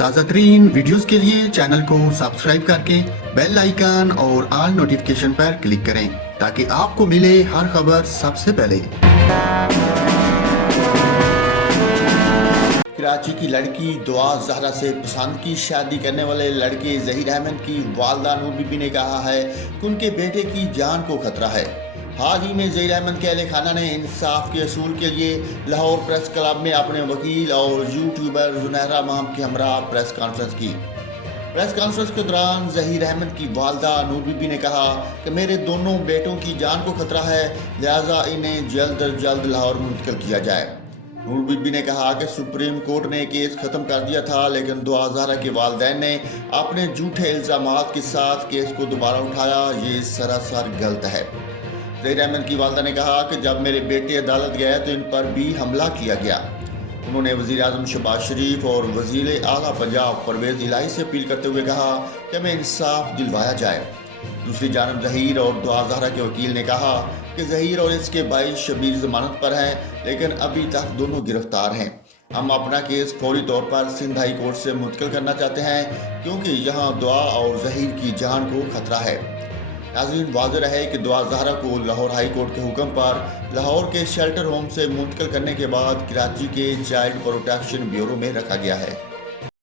تازہ ترین ویڈیوز کے لیے چینل کو سبسکرائب کر کے بیل آئیکن اور آل نوٹیفیکیشن پر کلک کریں تاکہ آپ کو ملے ہر خبر سب سے پہلے۔ کراچی کی لڑکی دعا زہرا سے پسند کی شادی کرنے والے لڑکے ظہیر احمد کی والدہ نور بی بی نے کہا ہے کہ ان کے بیٹے کی جان کو خطرہ ہے۔ حال ہی میں ظہیر احمد کے اہل خانہ نے انصاف کے اصول کے لیے لاہور پریس کلب میں اپنے وکیل اور یوٹیوبر زنیرہ مام کے ہمراہ پریس کانفرنس کی۔ پریس کانفرنس کے دوران ظہیر احمد کی والدہ نور بی بی نے کہا کہ میرے دونوں بیٹوں کی جان کو خطرہ ہے، لہٰذا انہیں جلد از جلد لاہور منتقل کیا جائے۔ نور بی بی نے کہا کہ سپریم کورٹ نے کیس ختم کر دیا تھا، لیکن دعا زہرا کے والدین نے اپنے جھوٹے الزامات کے ساتھ کیس کو دوبارہ اٹھایا، یہ سراسر غلط ہے۔ ظہیر احمد کی والدہ نے کہا کہ جب میرے بیٹے عدالت گئے تو ان پر بھی حملہ کیا گیا۔ انہوں نے وزیر اعظم شہباز شریف اور وزیر اعلیٰ پنجاب پرویز الہی سے اپیل کرتے ہوئے کہا کہ ہمیں انصاف دلوایا جائے۔ دوسری جانب ظہیر اور دعا زہرا کے وکیل نے کہا کہ ظہیر اور اس کے بھائی شبیر ضمانت پر ہیں، لیکن ابھی تک دونوں گرفتار ہیں۔ ہم اپنا کیس فوری طور پر سندھ ہائی کورٹ سے منتقل کرنا چاہتے ہیں کیونکہ یہاں دعا اور ظہیر کی جان کو خطرہ ہے۔ ناظرین، واضح رہے کہ دعا زہرا کو لاہور ہائی کورٹ کے حکم پر لاہور کے شیلٹر ہوم سے منتقل کرنے کے بعد کراچی کے چائلڈ پروٹیکشن بیورو میں رکھا گیا ہے۔